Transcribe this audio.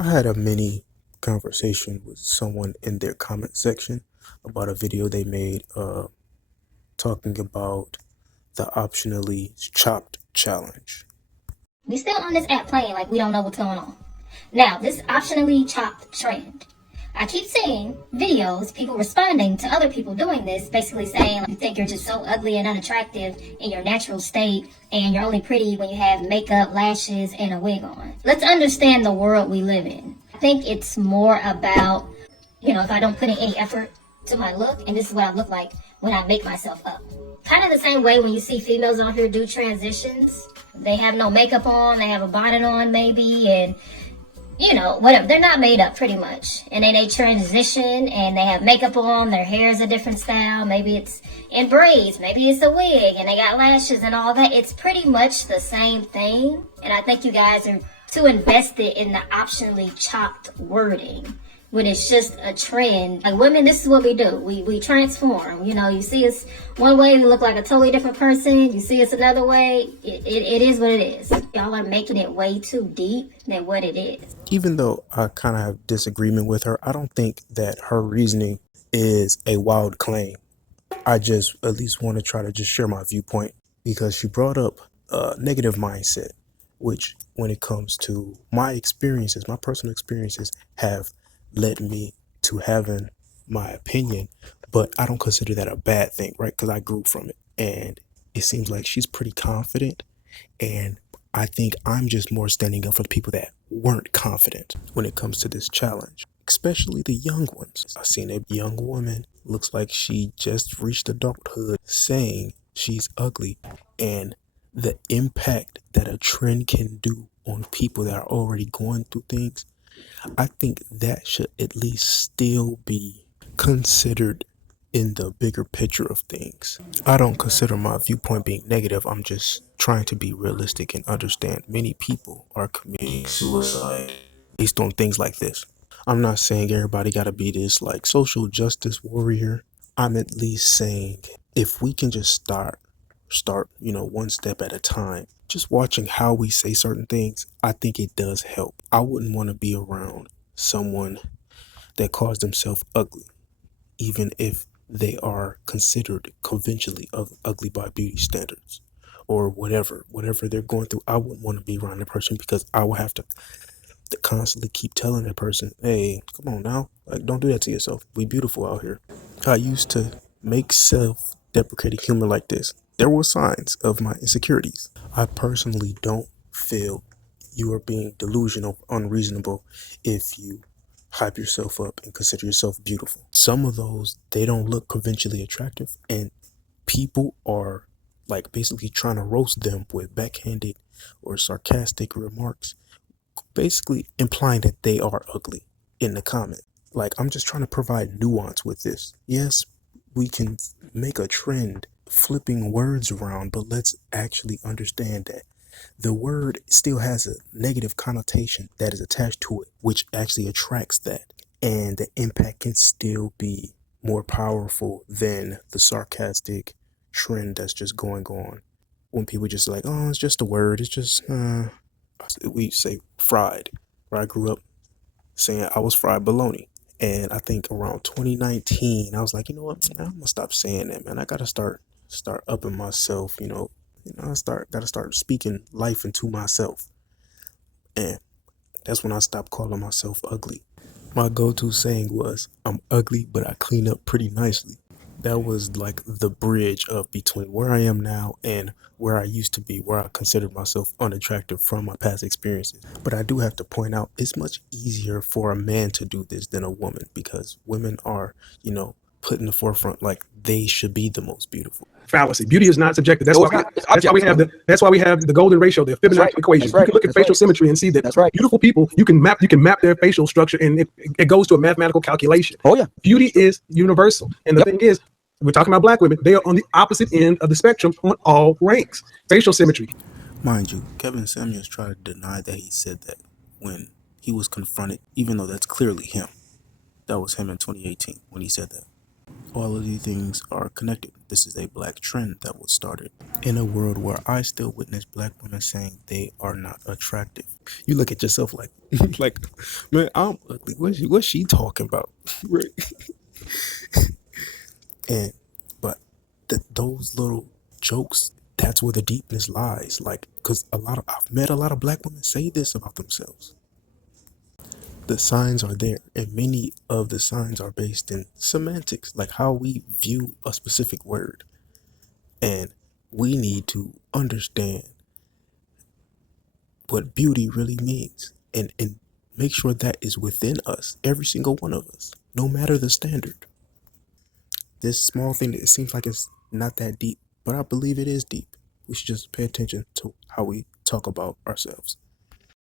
I had a mini conversation with someone in their comment section about a video they made talking about the optionally chopped challenge. We still on this app playing like we don't know what's going on. Now, this optionally chopped trend. I keep seeing videos, people responding to other people doing this, basically saying like, you think you're just so ugly and unattractive in your natural state, and you're only pretty when you have makeup, lashes, and a wig on. Let's understand the world we live in. I think it's more about, if I don't put in any effort to my look, and this is what I look like when I make myself up. Kind of the same way when you see females on here do transitions. They have no makeup on, they have a bonnet on maybe, and whatever. They're not made up pretty much. And then they transition and they have makeup on, their hair is a different style. Maybe it's in braids, maybe it's a wig, and they got lashes and all that. It's pretty much the same thing. And I think you guys are too invested in the optionally chopped wording when it's just a trend. Like women, this is what we do. We transform. You see us one way, we look like a totally different person. You see us another way, it is what it is. Y'all are making it way too deep than what it is. Even though I kind of have disagreement with her, I don't think that her reasoning is a wild claim. I just at least want to try to just share my viewpoint because she brought up a negative mindset, which when it comes to my experiences, my personal experiences have led me to having my opinion, but I don't consider that a bad thing, right? Because I grew from it, and it seems like she's pretty confident, and I think I'm just more standing up for the people that weren't confident when it comes to this challenge, especially the young ones. I seen a young woman, looks like she just reached adulthood, saying she's ugly, and the impact that a trend can do on people that are already going through things, I think that should at least still be considered in the bigger picture of things. I don't consider my viewpoint being negative. I'm just trying to be realistic and understand many people are committing suicide based on things like this. I'm not saying everybody got to be this like social justice warrior. I'm at least saying if we can just start, one step at a time. Just watching how we say certain things, I think it does help. I wouldn't want to be around someone that calls themselves ugly, even if they are considered conventionally ugly by beauty standards or whatever they're going through. I wouldn't want to be around that person because I would have to constantly keep telling that person, hey, come on now, like don't do that to yourself. We beautiful out here. I used to make self-deprecating humor like this. There were signs of my insecurities. I personally don't feel you are being delusional, unreasonable if you hype yourself up and consider yourself beautiful. Some of those, they don't look conventionally attractive, and people are like basically trying to roast them with backhanded or sarcastic remarks, basically implying that they are ugly in the comment. Like, I'm just trying to provide nuance with this. Yes, we can make a trend flipping words around, but let's actually understand that the word still has a negative connotation that is attached to it, which actually attracts that. And the impact can still be more powerful than the sarcastic trend that's just going on. When people just like, oh, it's just a word. It's just, we say fried. Where I grew up saying I was fried bologna. And I think around 2019, I was like, you know what? I'm gonna stop saying that, man. I gotta start upping myself. I gotta start speaking life into myself. And that's when I stopped calling myself ugly. My go-to saying was, I'm ugly, but I clean up pretty nicely. That was like the bridge of between where I am now and where I used to be, where I considered myself unattractive from my past experiences. But I do have to point out, it's much easier for a man to do this than a woman because women are, put in the forefront like they should be the most beautiful. Fallacy. Beauty is not subjective. That's why that's why we have the golden ratio, the Fibonacci right. equation. Right. You can look at facial symmetry and see that That's right. beautiful people, you can map their facial structure, and it goes to a mathematical calculation. Oh yeah. Beauty is universal. And the thing is, we're talking about black women. They are on the opposite end of the spectrum on all ranks. Facial symmetry. Mind you, Kevin Samuels tried to deny that he said that when he was confronted, even though that's clearly him. That was him in 2018 when he said that. All of these things are connected. This is a black trend that was started in a world where I still witness black women saying they are not attractive. You look at yourself like, Like, man, I'm ugly. What's she talking about? Right. And but those little jokes, that's where the deepness lies. Like, because I've met a lot of black women say this about themselves. The signs are there, and many of the signs are based in semantics, like how we view a specific word. And we need to understand what beauty really means, and make sure that is within us, every single one of us, no matter the standard. This small thing that it seems like it's not that deep, but I believe it is deep. We should just pay attention to how we talk about ourselves.